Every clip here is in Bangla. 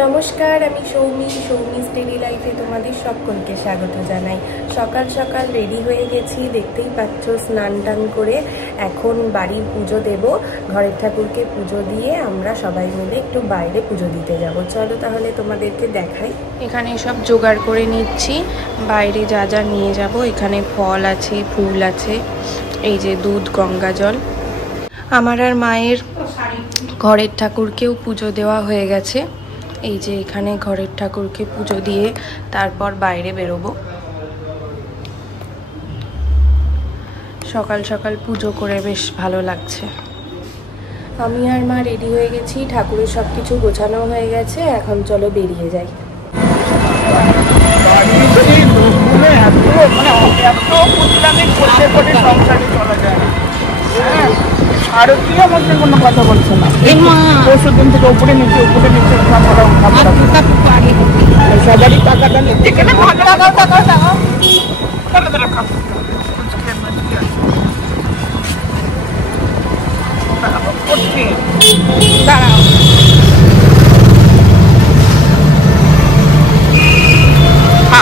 নমস্কার, আমি সৌমিস ডেইলি লাইফে তোমাদের সকলকে স্বাগত জানাই। সকাল সকাল রেডি হয়ে গেছি, দেখতেই পাচ্ছ। স্নান টান করে এখন বাড়ির পুজো দেব। ঘরের ঠাকুরকে পুজো দিয়ে আমরা সবাই মিলে একটু বাইরে পুজো দিতে যাব। চলো তাহলে তোমাদেরকে দেখাই। এখানে সব জোগাড় করে নিচ্ছি, বাইরে যা যা নিয়ে যাব। এখানে ফল আছে, ফুল আছে, এই যে দুধ, গঙ্গা জল। আমার আর মায়ের ঘরের ঠাকুরকেও পুজো দেওয়া হয়ে গেছে। এই যে এখানে ঘরের ঠাকুরকে পুজো দিয়ে তারপর বাইরে বেরোবো। সকাল সকাল পুজো করে বেশ ভালো লাগছে। আমি আর মা রেডি হয়ে গেছি, ঠাকুরের সব কিছু গোছানো হয়ে গেছে। এখন চলো বেরিয়ে যাই। আরতিও মধ্যে কোনো কথা বলছে না। পরশু দিন থেকে উপরে নিচে সবারই টাকাটা নিচ্ছে কেন?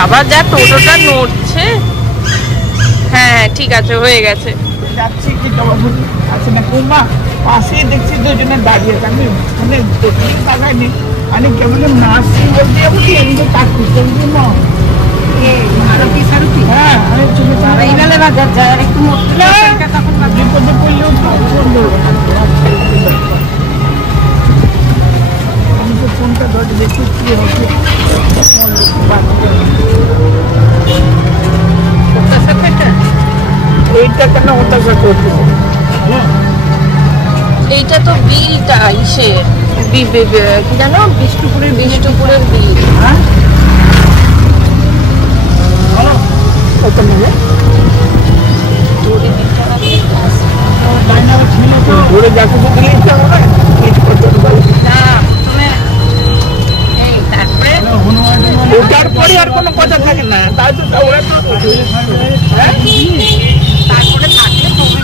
আবার যা টোটোটা নড়ছে। হ্যাঁ ঠিক আছে, হয়ে গেছে। যাচ্ছি কি আছে না কুমা পাশেই দেখছি দুজনে দাঁড়িয়ে আছে। আমি মানে দেখি তাকাইনি, আমি কেমন নার্সিং বলতে বলি এমনি চাকরি করবি না। হ্যাঁ আমি চলে এইবেলে বাজার যায় আর একটু মরলে তখন বিপদে পড়লেও আমি তো ফোনটা ধরে দেখি কি হচ্ছে। এইটা কেন হতাশা করতেছে? এইটা তো বিলটা ইসের কি জানো, বিষ্ণুপুরের বিল। হ্যাঁ কত নেবে? ঘুরে যাকে তো দিলেই তো হবে না। ওটার পরে আর কোনো কথা থাকে না। তাই তো ওরা তো তারপরে থাকলে তুমি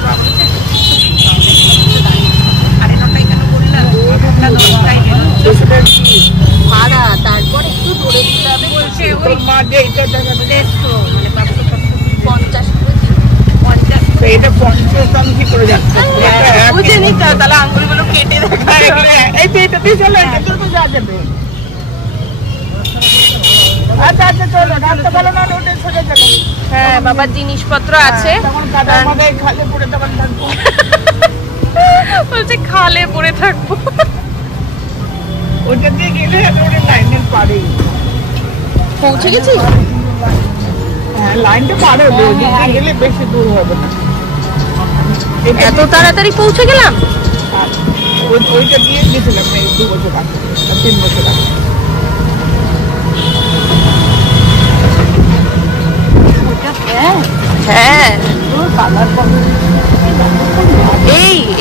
ভাড়া তারপর একটু ধরে দিতে হবে বলছে। ওই মা যে এইটা জায়গাটা 50 এটা 50 দাম কি করে যাচ্ছে? বুঝে নিতে হবে, তাহলে আঙ্গুলগুলো কেটে দেখাবে। এই তো এটা দিয়ে চলো, এটা তো যা যাবে। আচ্ছা আচ্ছা চলো, রাস্তা ভালো না রোডে সোজা চলো। হ্যাঁ বাবার জিনিসপত্র আছে। তখন কাদার মধ্যে খালে পড়ে তখন থাকবো। বলছে খালে পড়ে থাকবো। ওটা দিয়ে গেলে রোডের লাইনের পারে পৌঁছে গেছি। হ্যাঁ লাইনটা পার হবে, ওদিকে গেলে বেশি দূর হবে না। এত তাড়াতাড়ি পৌঁছে গেলাম। ওইটা দিয়ে গেছিলাম 2 বছর আগে, 3 বছর আগে। হ্যাঁ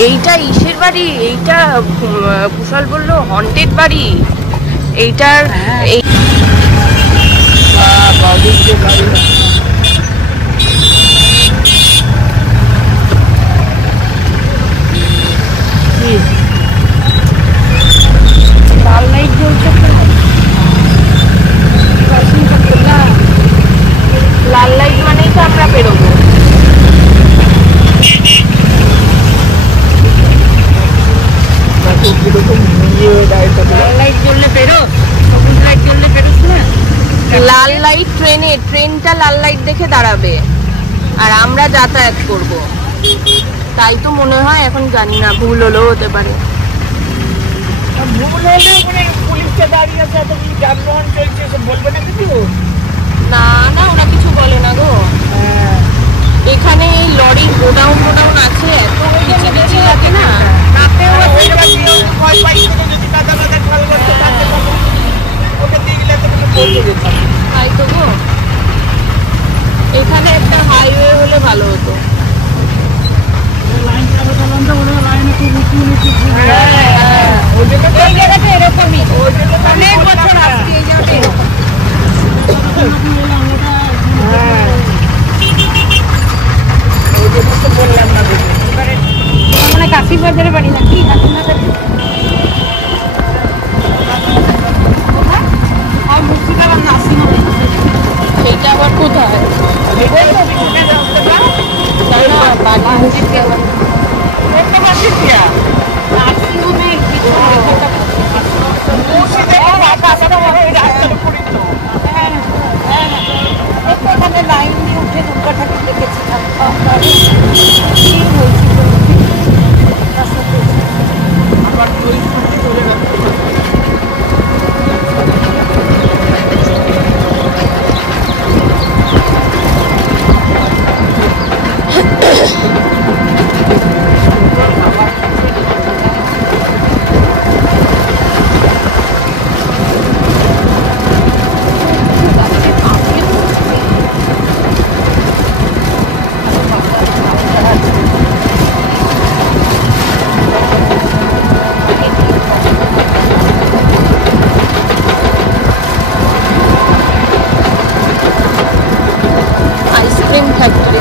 এইটা ইসের বাড়ি, এইটা কুশল বললো হন্টেড বাড়ি। এইটার এই লাল লাইট জ্বলছে। লাল লাইট মানেই তো আমরা বেরোবো। লাল লাইট ট্রেনটা লাল লাইট দেখে দাঁড়াবে আর আমরা যাতায়াত করব, তাই তো মনে হয়। এখন জানি না, ভুল হলেও হতে পারে। ভুল হলে মানে পুলিশকে দাঁড়িয়ে আছে, এত কি যানবাহন চলছে, সব বলবে না কিছু? না না, ওরা কিছু বলে না গো। এখানে লরির গোডাউন আছে, এত কিচিমিচি লাগে না। তাই তো গো, এখানে একটা হাইওয়ে হলে ভালো হতো। এরকমই অনেক বছর আসছি এই জায়গাটা। বললাম না মানে কাশি বাজারে বাড়ি নাকি? এটা আবার কোথায়? এখানে লাইন দিয়ে উঠে দুর্গা ঠাকুর দেখেছিলাম।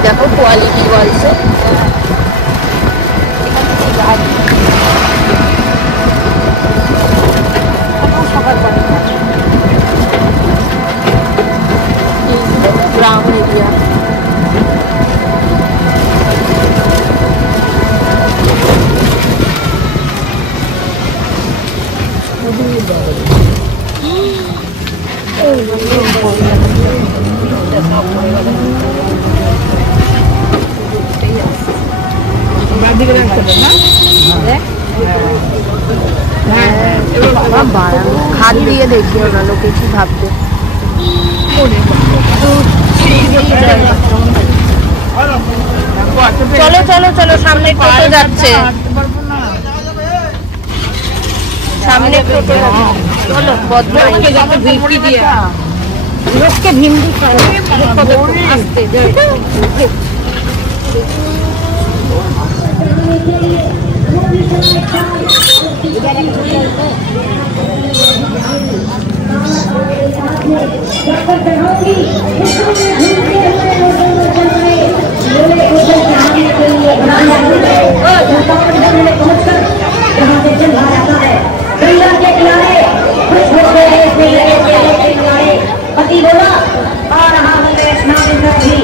দেখো কোয়ালিটি বলছে গ্রাম এরিয়া। হাত দিয়ে দেখিও না লোকে কি ভাববে। চলো চলো চলো, সামনে টোটো যাচ্ছে, সামনে টোটো চলো। বদমাইশকে যাতে ভিড় দিয়ে লোককে ভিন্ডি খায় আসতে पति बोला आ रहा हूँ मैं स्नान करके,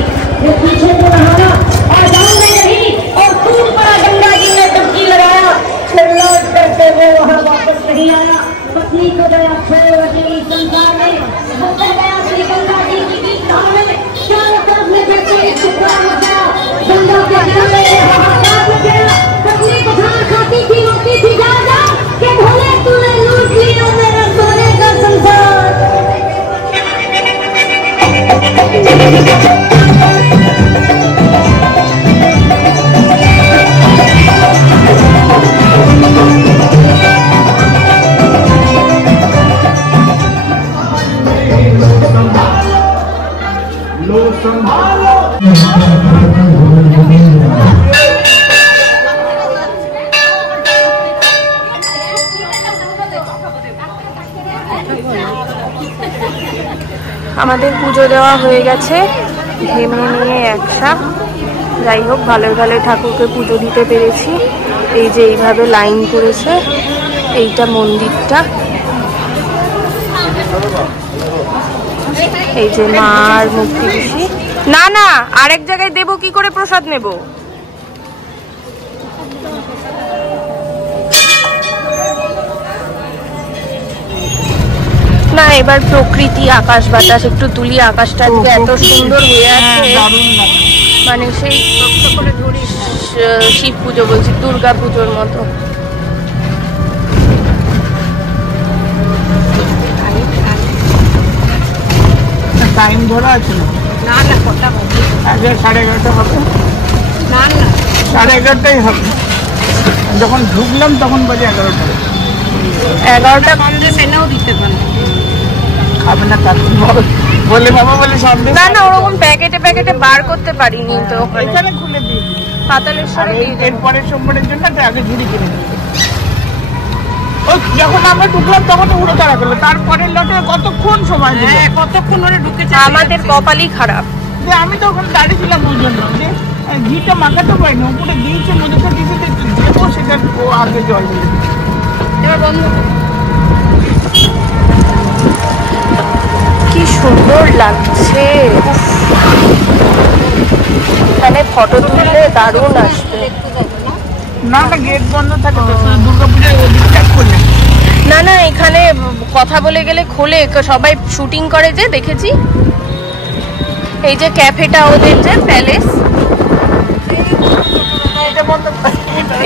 जो पीछे तो रहा ना और जाऊँ में नहीं और कूद पड़ा गंगा जी ने डुबकी लगाया, फिर लौट करते हुए वहाँ वापस नहीं आया। पत्नी को गया छोड़ अकेली संसार में, होकर गया श्री गंगा जी की बीच धाम में, चारों तरफ में देखते एक टुकड़ा मचा, गंगा के किनारे हाहाकार मच गया। पत्नी को खाना खाती थी, रोती थी, जा जा के भोले तूने लूट लिया मेरा सोने का संसार। আমাদের পুজো দেওয়া হয়ে গেছে, ঘেমে নিয়ে একসা। যাই হোক, ভালোই ভালোই ঠাকুরকে পুজো দিতে পেরেছি। এই যে এইভাবে লাইন করেছে, এইটা মন্দিরটা, এই যে মার মূর্তি দিছি। না না, আরেক জায়গায় দেবো, কি করে প্রসাদ নেব? না, এবার প্রকৃতি, আকাশ বাতাস একটু তুলি। আকাশটা আজকে এত সুন্দর হয়ে আছে, মানে সেই শিব পুজো বলছি, দুর্গা পুজোর মতো। টাইম ধরা আছে না? না, কটা বাজে? আগে 11:30 হবে। না না, 11:30 হবে। যখন ঢুকলাম তখন বাজে 11টা। 11টা বাজে সেনাও দিতে পারে। খাবে না তারপর বলে বাবা বলে সন্দেশ। না না, ওরকম প্যাকেটে প্যাকেটে বার করতে পারিনি তো। এখানে খুলে দিয়ে পাতালেশ্বরে এরপরে সোমবারের জন্য আগে ঝুড়ি কিনে দিয়েছে। যখন আমরা ঢুকলাম তখন উড়ো তাড়া করলো, তারপরে লটে কতক্ষণ সময় দিল, কতক্ষণ ধরে ঢুকেছে। আমাদের কপালই খারাপ যে আমি তো ওখানে দাঁড়িয়েছিলাম ওই জন্য যে ঘিটা মাখাতে পারিনি, উপরে দিয়েছে মধ্যে কিছু দেবো, সেটা ও আগে জল দিয়ে এবার বন্ধ। কি সুন্দর লাগছে। এখানে ফটো তুললে দারুণ আসবে। না না গেট বন্ধ থাকে তো, দুর্গাপূজায় ওদিকটা খোলে। না না এখানে কথা বলে গেলে খোলে, সবাই শুটিং করে যে দেখেছি। এই যে ক্যাফেটা ওদের যে প্যালেস,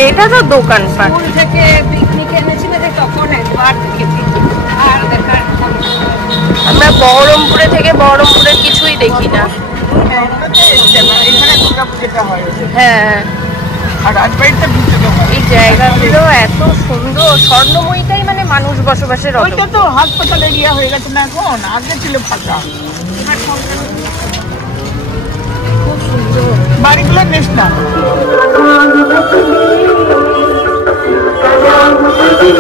এটা তো দোকানপাট। থেকে পিকনিক এনেছিল যে তখন একবার দেখেছি, আর দেখার আমরা বহরমপুরে থেকে বহরমপুরের কিছুই দেখি না। এখানে দুর্গাপূজাটা হয়। হ্যাঁ আর রাজবাড়িটা ভিতরে হয়। এই জায়গাগুলো এত সুন্দর। স্বর্ণময়ীটাই মানে মানুষ বসবাসের। ওইটা তো হাসপাতাল এরিয়া হয়ে গেছে না এখন, আগে ছিল ফাঁকা। খুব সুন্দর বাড়িগুলো নেশনাল।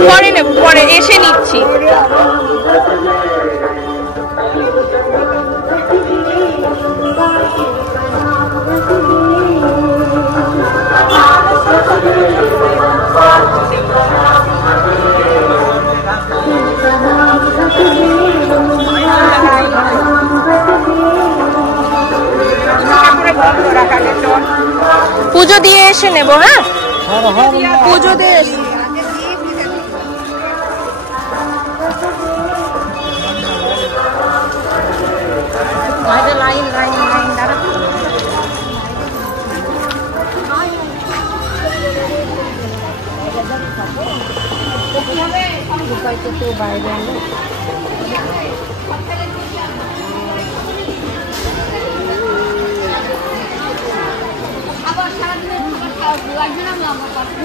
পরে নেব, পরে এসে নিচ্ছি। পুজো দিয়ে এসে নেব। হ্যাঁ পুজো দিয়ে এসে। লাইন লাইন লাইন দাঁড়া। বাইরে আনলো আবার সারাদিনে লাগবে না আমার পাশে।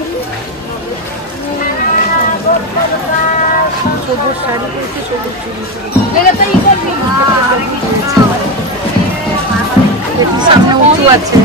সবুজ শাড়ি পরেছি, সবুজ চুড়ি সামনে উঁচু আছে।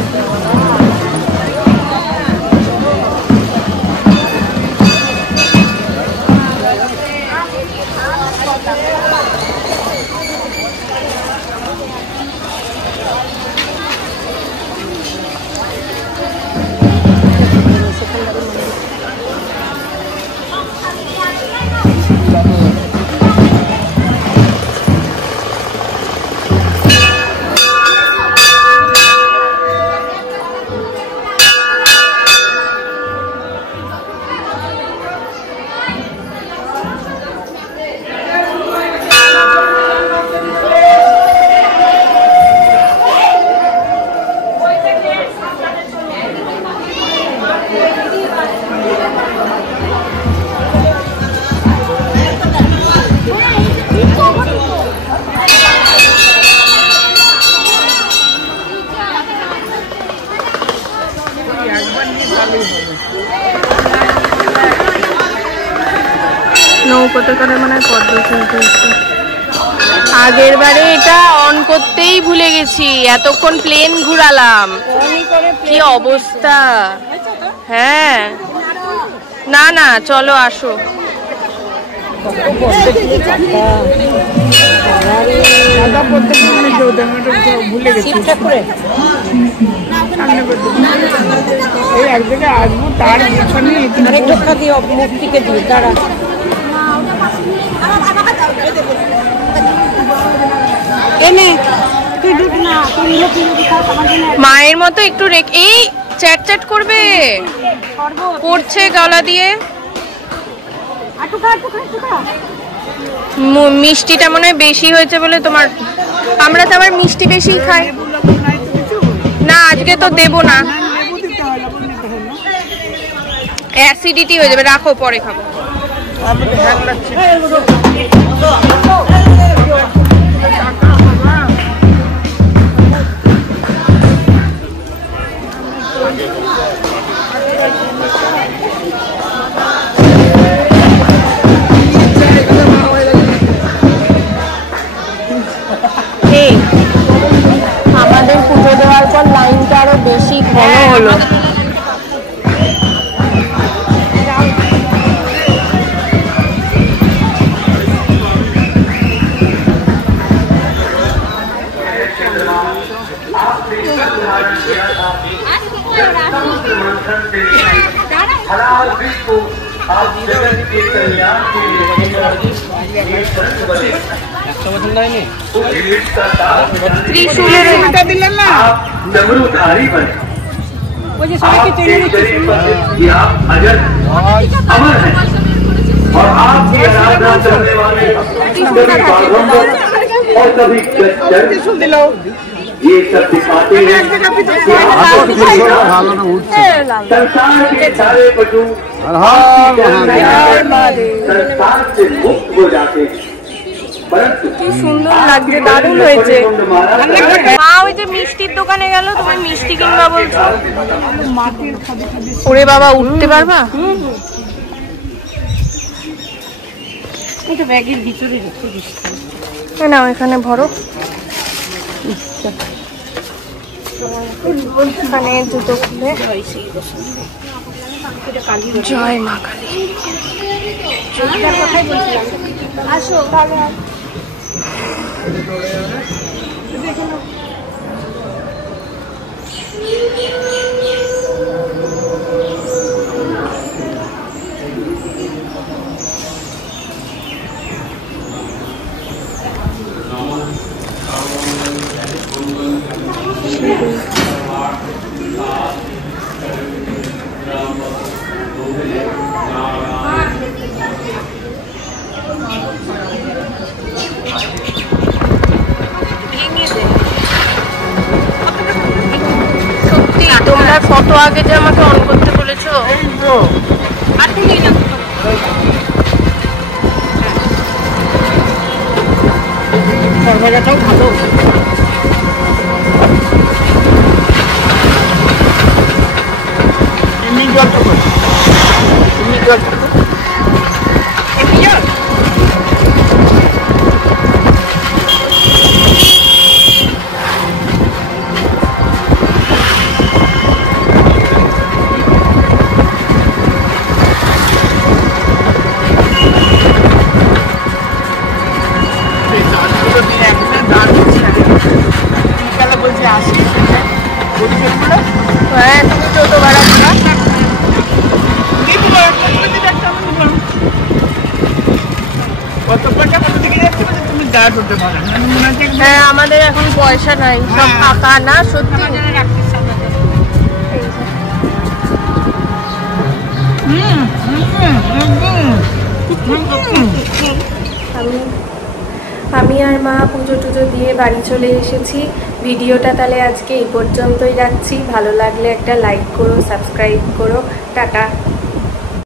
নৌকোতে মানে পদ্ম শুনতে হচ্ছে। আগের বারে এটা অন করতেই ভুলে গেছি, এতক্ষণ প্লেন ঘুরালাম। কি অবস্থা। হ্যাঁ না না চলো আসো। ভুলে গেছি এই এক জায়গায় আসবো, তার আরেকটা দিয়ে মূর্তিকে দিয়ে দাঁড়া। মায়ের মতো একটু এই চ্যাট চ্যাট করবে, করছে গলা দিয়ে। মিষ্টিটা মনে হয় বেশি হয়েছে বলে তোমার। আমরা তো আবার মিষ্টি বেশি খাই না, আজকে তো দেবো না, অ্যাসিডিটি হয়ে যাবে। রাখো পরে খাবো। আমাদের পুজো দেওয়ার পর লাইনটা আরো বেশি ঘন হলো। को आप जीवन के कल्याण के लिए ত্রিশূলের এটা দিলেন না डमरूधारी बने ওই যে সবাইকে টেনে নিচ্ছে कि आप अजर अमर हैं और आपकी आराधना करने वाले कभी बाघंबर और कभी गज्जर ত্রিশূল দিল ये सब दिखाते हैं कि संसार के सारे पशु संसार से मुक्त हो जाते हैं परंतु কি সুন্দর লাগছে, দারুণ হয়েছে। মা ওই যে মিষ্টির দোকানে গেল, তুমি মিষ্টি কিনবা বলছো। ওরে বাবা, উঠতে পারবা? এটা ব্যাগের ভিতরে রেখে দিস নাও এখানে ভরো। এখানে জুতো খুলে জয় মা কালী। আসো সত্যি তোমরা ফটো আগে যে আমাকে অন করতে বলেছো, জায়গাটাও ভালো এমনি জলটা করে এমনি জলটা এমনি জল হ্যাঁ তুমি টোটো ভাড়া দিবা। হ্যাঁ আমাদের এখন পয়সা নাই, সব ফাঁকা না সত্যি। আমি আর মা পুজো টুজো দিয়ে বাড়ি চলে এসেছি। ভিডিওটা তাহলে আজকে এই পর্যন্তই রাখছি। ভালো লাগলে একটা লাইক করো, সাবস্ক্রাইব করো। টাটা।